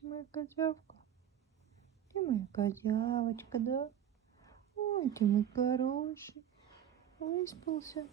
Ты моя козявка. Ты моя козявочка, да? Ой, ты мой хороший. Выспался.